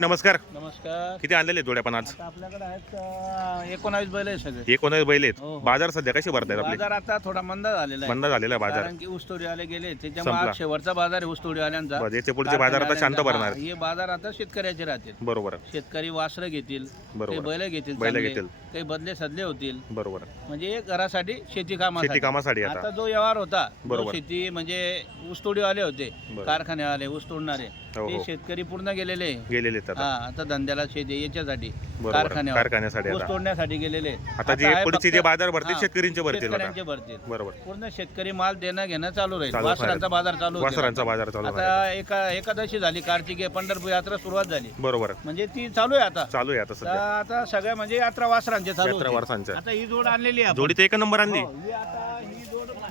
नमस्कार. नमस्कार. किती आणलेले जोड्या पण आज? आता आपल्याकडे आहेत अं, एकोणावीस बैल आहे सगळे. एकोणीस बैल आहेत. हो, हो. बाजार सध्या कसे भरतायत आपले? बाजार आता थोडा मंद झालेला आहे. बंद झालेला आहे बाजार. कारण की ऊसतोडी आले गेले संपला. त्याच्यामुळे आज शेवटचा बाजार आहे ऊसतोडी आल्यांचा. बरं, याचे पुढचे बाजार आता शांत भरणार. हा, बाजार आता शेतकऱ्याचे राहतील. बरोबर शेतकरी वासरं घेतील बरोबर बैल घेतील बैल चांगले, घेतील. काही बदले सदले होतील. बरोबर म्हणजे हे घरासाठी शेती शेती कामासाठी कामासाठी आता. आता जो व्यवहार होता बरोबर. शेती म्हणजे ऊसतोडी आले होते. कारखाने आले ऊस तोडणारे हो, ते हो. शेतकरी पूर्ण गेलेले. गेलेले आहेत हा आता आता धंद्याला शेती याच्यासाठी बरोबर. कारखान्यावर. कारखान्यासाठी ऊस आता. तोडण्यासाठी गेलेले आता जे आहे पुढचे फक्त- जे बाजार भरतील हा, शेतकऱ्यांचे भरतील आता. शेतकऱ्यांचे भरतील. बरोबर. पूर्ण शेतकरी माल देणं घेणं चालू राहील. चालू वासरांचा राहील. बाजार चालू होतील वासरांचा आता. बाजार चालू आहे आता एका एकादशी झाली कार्तिकी पंढरपूर यात्रा सुरुवात झाली. बरोबर. म्हणजे ती चालू आहे आता. चालू आहे आता तर सध्या आता सगळ्या म्हणजे यात्रा वासरांचे चालू यात्रा होतील. वर्षांच्या आता ही जोड आणलेली आहे आपण. जोडी तर एक नंबर आणली. हो, ही आता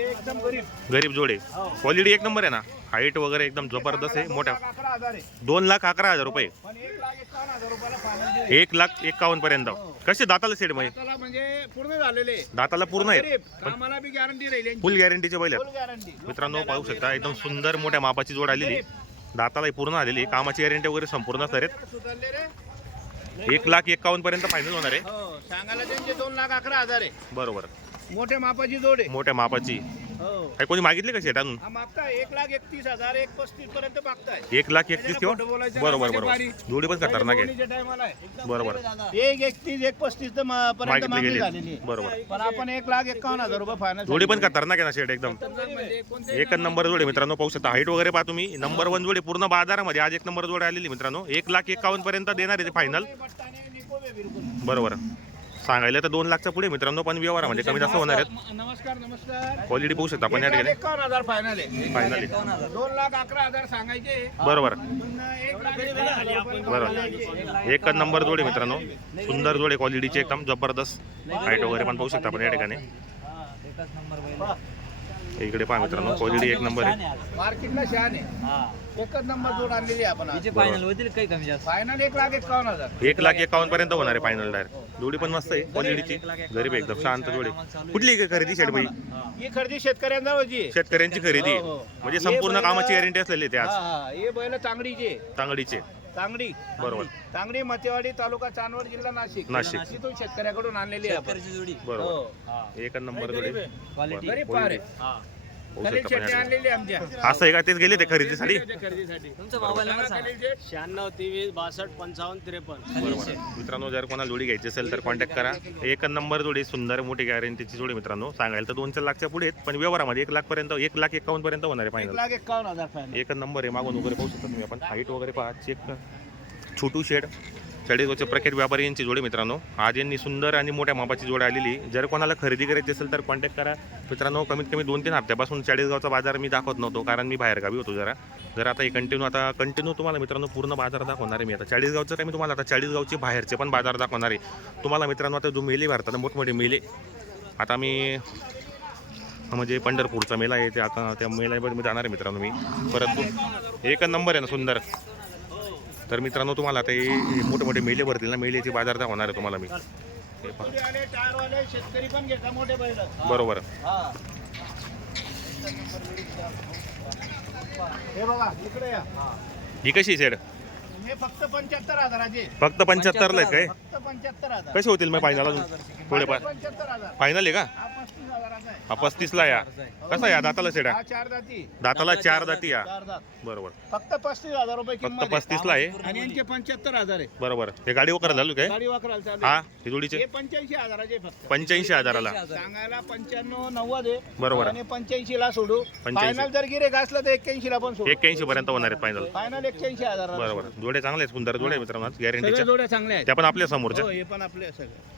ही म्हणजे एकदम गरीब. गरीब जोडे. हो. क्वालिटी एक नंबर आहे ना? हाईट वगैरे एकदम जबरदस्त आहे मोठ्या दोन लाख अकरा हजार आहे. दोन लाख अकरा हजार रुपये. पण एक लाख एकावन्न हजार रुपयाला फायनल दिले. एक लाख एकावन्न पर्यंत. कसे दाताला सेट त्याला म्हणजे पूर्ण झालेले. दाताला पूर्ण आहेत. गरीब. कामाला बी गॅरंटी राहील फुल गॅरंटीचे बैल आहेत. मित्रांनो पाहू शकता एकदम सुंदर मोठ्या मापाची जोड आलेली. दाताला पूर्ण आलेली. कामाची गॅरंटी वगैरे संपूर्ण असणार आहेत. सुधारले रे. एक लाख एकावन्न पर्यंत फायनल होणार आहे. हो सांगायला त्यांचे दोन लाख अकरा हजार आहे. बरोबर. मोठ्या मापाची जोड. आहे मोठ्या मापाची. हो. कोणी मागितले का शेट आणून हा मागताय एक लाख एकतीस हजार एक पस्तीस पर्यंत मागताय. एक लाख एकतीस किंवा? खोटं बोलायचं बरोबर नाही, बरोबर. माझी जोडी पण ला आहे. बरोबर. एक एकतीस एक पस्तीस तर म- पर्यंत मागितली मागणी गेली. झालेली आहे. बरोबर. पण आपण एक लाख एकावन्न हजार रुपये फायनल जोडी पण आहे. ना शेट एकदम. एक नंबर जोडी मित्रांनो पाहू शकता. हाईट वगैरे पहा तुम्ही. नंबर वन जोडी पूर्ण बाजारामध्ये आज एक नंबर जोडी आलेली मित्रांनो. एक लाख एकावन्न पर्यंत देणार आहे फायनल बरोबर. सांगायला तर दोन लाखच्या पुढे मित्रांनो पण व्यवहारामध्ये कमी जास्त होणार आहेत. नमस्कार नमस्कार क्वालिटी पाहू शकता आपण या ठिकाणी. एकावन्न हजार फायनल आहे फायनल दोन लाख अकरा हजार सांगायचे. बरोबर. एक लाख बरोबर. एकच नंबर जोडी मित्रांनो. सुंदर जोडी क्वालिटीची एकदम जबरदस्त हाईट वगैरे पण पाहू शकता आपण या ठिकाणी. इकडे पहा मित्रांनो. क्वालिटी एक नंबर आहे. मार्केटला शहाण आहे. एकच नंबर जोड आणलेली आहे आपण फायनल होतील काही कमी जास्त. फायनल एक लाख एकावन्न हजार. एक लाख एकावन्न पर्यंत होणार आहे फायनल डायरेक्ट जोडी पण मस्त आहे क्वालिटीची गरीब आहे एकदम शांत जोडी. कुठली आहे खरेदी शेट बाई ही. खरेदी शेतकऱ्यांना होती. शेतकऱ्यांची खरेदी. हो, हो. म्हणजे संपूर्ण कामाची गॅरंटी असलेली आहे ते हा आज. हा हे. बैल तांगडीचे तांगडीचे तांगडी. बरोबर. तांगडी मतेवाडी तालुका चांदवड जिल्हा नाशिक. नाशिक. तिथून शेतकऱ्याकडून आणलेली आहे आपण. शेतकऱ्याची जोडी. बरोबर. हो. एक नंबर जोडी. क्वालिटी गरीब आहे शेट्टी आणलेली आहे आमच्या. ठिकाणी. असं आहे का? तेच गेले ते खरेदीसाठी खरेदीसाठी. तुमचा मोबाईल नंबर सांगा. शहाण्णव तेवीस बासष्ट पंचावन्न त्रेपन्न. बरोबर. मित्रांनो जर कोणाला जोडी घ्यायची असेल तर कॉन्टॅक्ट करा. एक नंबर जोडी सुंदर मोठी गॅरंटीची जोडी मित्रांनो. सांगायला तर दोन चार लाखच्या पुढे आहेत, पण व्यवहारामध्ये एक लाख पर्यंत एक लाख एकावन्न पर्यंत होणार आहे एक फायनल लाख एकावन्न हजार फायनल एक नंबर आहे. मागून वगैरे पाहू शकता तुम्ही. आपण हाईट वगैरे पहा. चेक छोटू शेड. चाळीसगावचे प्रख्यात व्यापारी यांची जोडी मित्रांनो. आज यांनी सुंदर आणि मोठ्या मापाची जोड आलेली. जर कोणाला खरेदी करायची असेल तर कॉन्टॅक्ट करा. मित्रांनो कमीत कमी दोन तीन हप्त्यापासून चाळीसगावचा बाजार मी दाखवत नव्हतो कारण मी बाहेरगावी होतो जरा. जर आता हे कंटिन्यू आता कंटिन्यू तुम्हाला मित्रांनो पूर्ण बाजार दाखवणार आहे मी आता. चाळीसगावचं काय मी तुम्हाला आता चाळीसगावचे बाहेरचे पण बाजार दाखवणार आहे. तुम्हाला मित्रांनो आता जो मेले भरतात मोठमोठे मेले. आता मी म्हणजे पंढरपूरचा मेला आहे ते आता त्या मेल्यामध्ये मी जाणार आहे मित्रांनो मी. परत एक नंबर आहे ना सुंदर. तर मित्रांनो तुम्हाला आता हे मोठे मोठे मेले भरतील ना? मेलेचे बाजार दाखवणार आहे तुम्हाला मी. बरोबर. हा कशी सेड फक्त पंच्याहत्तर हजाराचे. फक्त पंच्याहत्तरला आहेत काय कसे होतील मग फायनल अजून? थोडेफार. फायनल आहे का? हा पस्तीस आहे पस्तीसला या. कसा या? दाताला हा चार जाती दाताला चार दाती या. चार दात. बरोबर. फक्त पस्तीस हजार रुपये फक्त किंमत आहे. पस्तीसला आहे. आणि यांचे पंच्याहत्तर हजार आहे. बरोबर. हे गाडी वगैरे झालो काय? गाडी वाकराला चालू हा आहे. हे जोडीचे? हे पंच्याऐंशी हजाराचे फक्त. पंच्याऐंशी हजाराला. सांगायला पंच्याण्णव नव्वद आहे. बरोबर. आणि पंच्याऐंशी ला सोडू. 85. फायनल जर गिरेक असलं तर एक्क्याऐंशी ला पण सोडू. एक्क्याऐंशी पर्यंत होणार आहेत फायनल फायनल एक्क्याऐंशी हजार बरोबर. जोडे चांगले आहेत सुंदर जोडे आहेत मित्रांनो. सगळ्या गॅरंटीच्या जोड्या चांगल्या आहेत. त्या पण आपल्या समोरच्या. हो हे पण आपले सगळे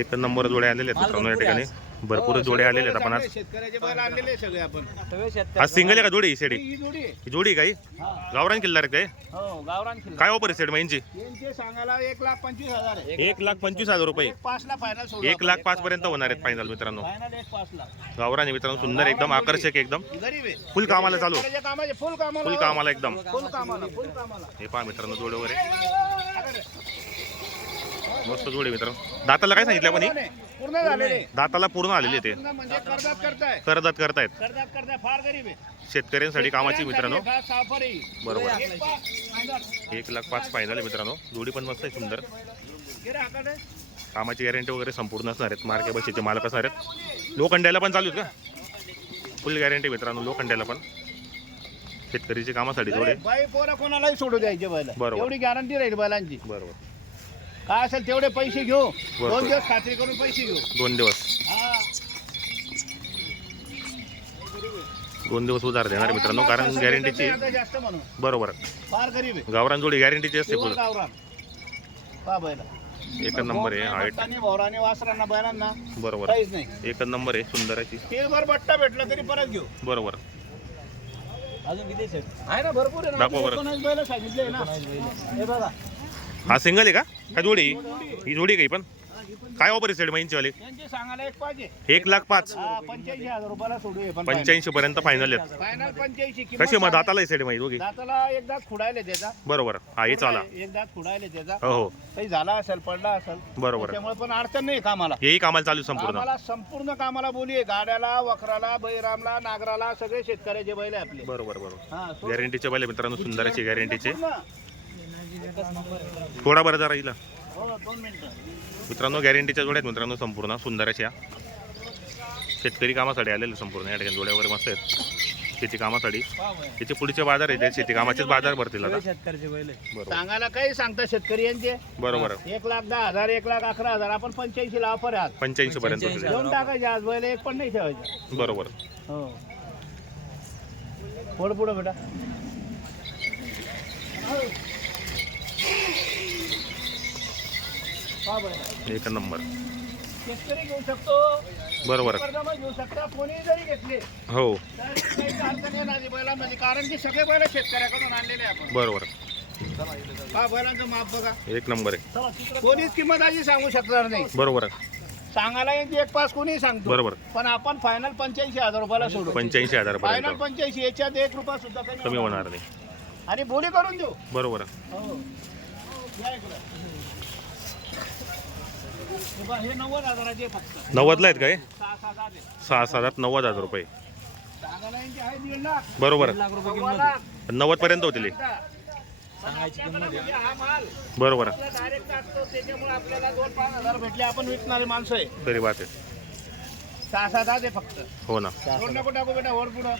एक नंबर जोडे आलेले आहेत मित्रांनो या ठिकाणी. भरपूर हो, जोडे आलेले आहेत आपण आज. चांगले, शेतकऱ्याचे बैल आणलेले सगळे आपण. सगळे शेतकरी आज सिंगल आहे का जोडी ही सेडी ही जोडी आहे. ही जोडी काही. गावरान किल्लार काय हो गावरान खिल्लार. काय ऑफर आहे सेट यांची यांचे सांगायला एक लाख पंचवीस हजार आहे. एक लाख पंचवीस हजार रुपये. एक पाच ला फायनल सोडू एक लाख पाच पर्यंत होणार आहेत फायनल मित्रांनो. फायनल एक पाच ला गावरान आहे मित्रांनो सुंदर एकदम आकर्षक एकदम. गरीब आहे. फुल कामाला चालू. शेतकऱ्याच्या कामाचे फुल कामाला. फुल कामाला एकदम. फुल कामाला फुल कामाला. हे पहा मित्रांनो जोडे वगैरे. मस्त जोडी मित्रांनो. दाताला काय सांगितलं आपण ही? पूर्ण झालेले. दाताला पूर्ण आलेले ते. पूर्ण म्हणजे कर्जात करताय. कर्जात करतायत. कर्जात करताय फार गरीब आहे. शेतकऱ्यांसाठी कामाची मित्रांनो. शेतकऱ्यांसाठी का साफर आहे. बरोबर. एक पाच, फायनल. एक लाख पाच फायनल आहे मित्रांनो. जोडी पण मस्त आहे सुंदर. हाकडे. कामाची गॅरंटी वगैरे संपूर्ण असणार आहेत. मार्के बशीचे मालक असणार आहेत. लोखंड्याला पण चालू आहेत का? फुल गॅरंटी मित्रांनो लोखंड्याला पण. शेतकरीची कामासाठी अरे बाई पोरं कोणालाही सोडू द्यायचे बैल बरोबर. एवढी गॅरंटी राहील बैलांची. बरोबर. काय असेल तेवढे पैसे घेऊ. दोन दिवस खात्री करून पैसे घेऊ. दोन दिवस. हा. दोन दिवस उधार देणार मित्रांनो कारण गॅरंटीची जास्त म्हणून. बरोबर. फार गरीब आहे. गावरान जोडी गॅरंटीची असते गावरान. बैला. एक नंबर आहे हाईट. बट्टाने, भोवराने वासरांना बैलांना बरोबर. काहीच नाही. एक नंबर आहे सुंदर अशी तेलभर बट्टा भेटला तरी परत घेऊ. बरोबर. अजून किती आहे ना भरपूर आहे ना. दाखवा बरं. एकोणावीस बैल सांगितले ना. हे बघा. हा सिंगल आहे का? काय जोडी? ही जोडी काही पण? काय ऑफर आहे सेट वाले यांचे सांगायला एक पाहिजे. एक लाख पाच. हा पंच्याऐंशी हजार रुपयाला सोडू हे पण पंच्याऐंशी पर्यंत फायनल आहेत. फायनल पंच्याऐंशी कसे मग? दाताला सेट माहिती दोघी? दाताला एकदाच खुडायले त्याचा बरोबर. हा हे चाला. एकदाच खुडायले त्याचा हो हो. काही झाला असेल पडला असेल. बरोबर. त्यामुळे पण अडचण नाही कामाला. हेही कामाला चालू संपूर्ण. संपूर्ण कामाला बोली आहे. गाड्याला वखराला बैरामला नागराला सगळे शेतकऱ्याचे बैल आहे आपले. बरोबर बरोबर. हा सो- गॅरंटीचे पहिले मित्रांनो सुंदर अशी गॅरंटीचे पूर्ण. थोडा बरं जरा दोन मिनिटं मित्रांनो गॅरंटीच्या जोड्या आहेत मित्रांनो संपूर्ण. सुंदर अशा शेतकरी कामासाठी आलेले संपूर्ण. या ठिकाणी जोड्या वगैरे मस्त आहेत. शेती कामासाठी. पहा बरं. याचे पुढचे बाजार आहेत. शेती कामाचेच बाजार भरतील आता. सांगायला काही सांगता शेतकरी यांचे. बरोबर. एक लाख दहा हजार एक लाख अकरा हजार. आपण पंच्याऐंशी ला ऑफर आहात. पंच्याऐंशी पर्यंत. देऊन टाकायचे आज. बैल एक पण नाही ठेवायचे. बरोबर. हो. पुढं पुढं बेटा. एक नंबर. शेतकरी घेऊ शकतो. बरोबर कर्जमा घेऊ शकता. कोणीही जरी घेतले हो. बैलांमध्ये कारण की सगळे बैल शेतकऱ्याकडून आणलेले आहे आपण. बरोबर हा बैलांचं माप बघा. एक नंबर आहे. कोणीच किंमत आधी सांगू शकणार नाही. बरोबर सांगायला एक पास कोणी सांगतो. बरोबर पण आपण फायनल पंच्याऐंशी हजार रुपयाला सोडू. पंच्याऐंशी हजार फायनल पंच्याऐंशी याच्यात एक रुपया सुद्धा कमी होणार नाही. नाही. आणि बोली करून देऊ. बरोबर हो नव्वद हजाराचे फक्त. नव्वदला आहेत काय सहा सात आहे सहा सात नव्वद हजार रुपये. सांगायला यांची आहे दीड लाख. बरोबर. दीड लाख रुपये सव्वा किंमत आहे. लाख. नव्वद पर्यंत होतील हे. म्हणजे हा माल बरोबर. डायरेक्ट असतो त्याच्यामुळे आपल्याला दोन पाच हजार भेटले. आपण विकणारे माणसं आहे. तरी बात आहे. सहा सात आहे फक्त. हो ना. नको टाकू बेटा वर पुढं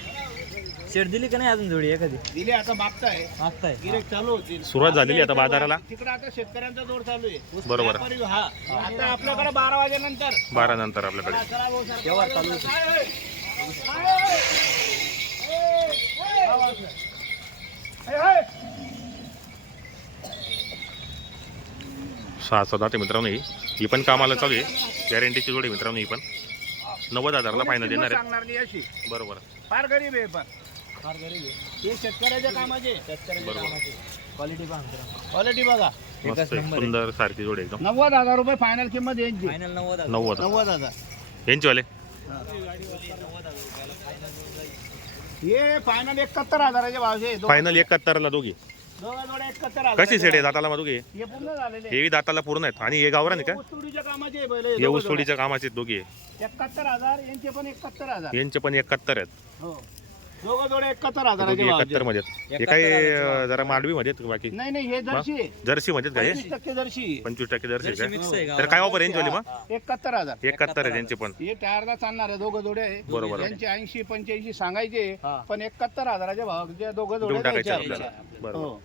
शेट दिली का नाही अजून जोडी एखादी? दिले आता मागताय. मागताय. गिरेक चालू होतील सुरुवात झालेली आता बाजाराला. तिकडे आता शेतकऱ्यांचा जोर चालू आहे. बरोबर. व्यापारी हा. आता आपल्याकडे बारा वाजेनंतर. बारा नंतर आपल्याकडे. चला भाऊ, व्यवहार काय आहे? काय आहे? सहा सात आहे मित्रांनो ही. ही पण कामाला चालू आहे. गॅरंटीची जोडी मित्रांनो ही पण. नव्वद हजारला फायनल किंमत देणार आहे. सांगणार नाही अशी. बरोबर. फार गरीब आहे पण. फार गरीब आहे. हे शेतकऱ्याच्या कामाचे शेतकऱ्याच्या बरोबर. कामाची क्वालिटी क्वालिटी बघा. मस्त एकच आहे. नंबर आहे. सुंदर सारखी जोडी एकदम. नव्वद हजार रुपये फायनल किंमत यांची. फायनल नव्वद हजार. नव्वद नव्वद हजार. यांची वाले हे फायनल एकाहत्तर हजाराचे भावचे फायनल एकाहत्तरला दोघी. दोघा जोड्या एकाहत्तर हजार कशी सेट आहे? दाताला मग दोघी हे पूर्ण झालेले हे दाताला पूर्ण आहेत. आणि हे गावरान आहे का? ऊसतोडीच्या कामाचे आहे बैल हे ऊसतोडीच्या कामाचे आहेत दोघी. एकाहत्तर हजार यांचे पण एकाहत्तर हजार. यांचे पण एकाहत्तर आहेत. हो. दोघं जोडे एकाहत्तर हजाराचे भाव एकाहत्तर. मध्ये आहेत. हे काय अं, जरा माडवी मध्ये आहेत बाकी? नाही नाही हे जर्सी आहे. जर्सी मध्ये आहेत का पंचवीस टक्के जर्सी हे पंचवीस टक्के जर्सी जर्सी आहे मिक्स आहे का का तर काय ऑफर यांची वाली मग? एकाहत्तर हजार एकाहत्तर आहे त्यांचे पण. हे टायरला चालणार आहे दोघं जोडे आहे. बरोबर. त्यांचे ऐंशी पंच्याऐंशी सांगायचे हा. पण एकाहत्तर हजाराचे भाव दोघं जोडे देऊन टाकायचे आपल्याला. बरोबर. हो.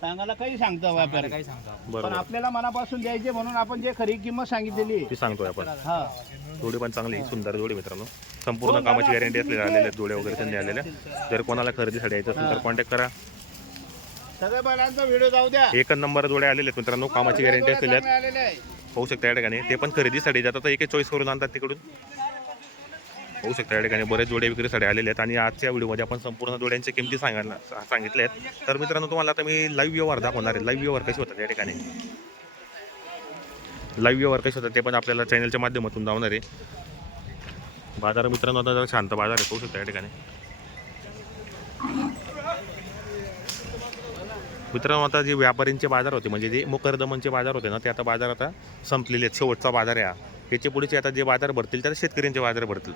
सांगायला काही सांगता व्यापारी. काय सांगता? पण बरोबर. आपल्याला मनापासून द्यायचे म्हणून आपण जे खरी किंमत सांगितलेली आहे. ती सांगतोय आपण. हा. जोडी पण चांगली सुंदर जोडी मित्रांनो. संपूर्ण कामाची गॅरंटी असलेल्या आलेल्या आहेत जोड्या वगैरे त्यांनी आलेल्या. जर कोणाला खरेदीसाठी यायचं असेल तर कॉन्टॅक्ट करा. सगळ्या बैलांचा व्हिडिओ जाऊ द्या. एक नंबर जोड्या आलेल्या आहेत मित्रांनो. कामाची गॅरंटी असलेल्या आहेत. आलेले आहे पाहू शकता या ठिकाणी. ते पण खरेदीसाठी जातात. तर एक एक चॉईस करून आणतात तिकडून. होऊ शकता या ठिकाणी. बरेच जोडे विक्रीसाठी आलेले आहेत आणि आजच्या व्हिडिओमध्ये आपण संपूर्ण जोड्यांच्या किमती सांगायला सांगितले सांगितल्या आहेत. तर मित्रांनो तुम्हाला आता मी लाईव्ह व्यवहार दाखवणार आहे. लाईव्ह व्यवहार कसे होतात या ठिकाणी? लाईव्ह व्यवहार कसे होतात ते पण आपल्याला चॅनलच्या माध्यमातून जाणार आहे. बाजार मित्रांनो आता जरा शांत बाजार आहे. पाहू शकता या ठिकाणी. मित्रांनो आता जे व्यापाऱ्यांचे बाजार होते म्हणजे जे मुकरदमनचे बाजार होते ना ते आता बाजार आता संपलेले आहेत. शेवटचा बाजार आहे हा. याच्या आता जे बाजार भरतील त्या शेतकऱ्यांचे बाजार भरतील.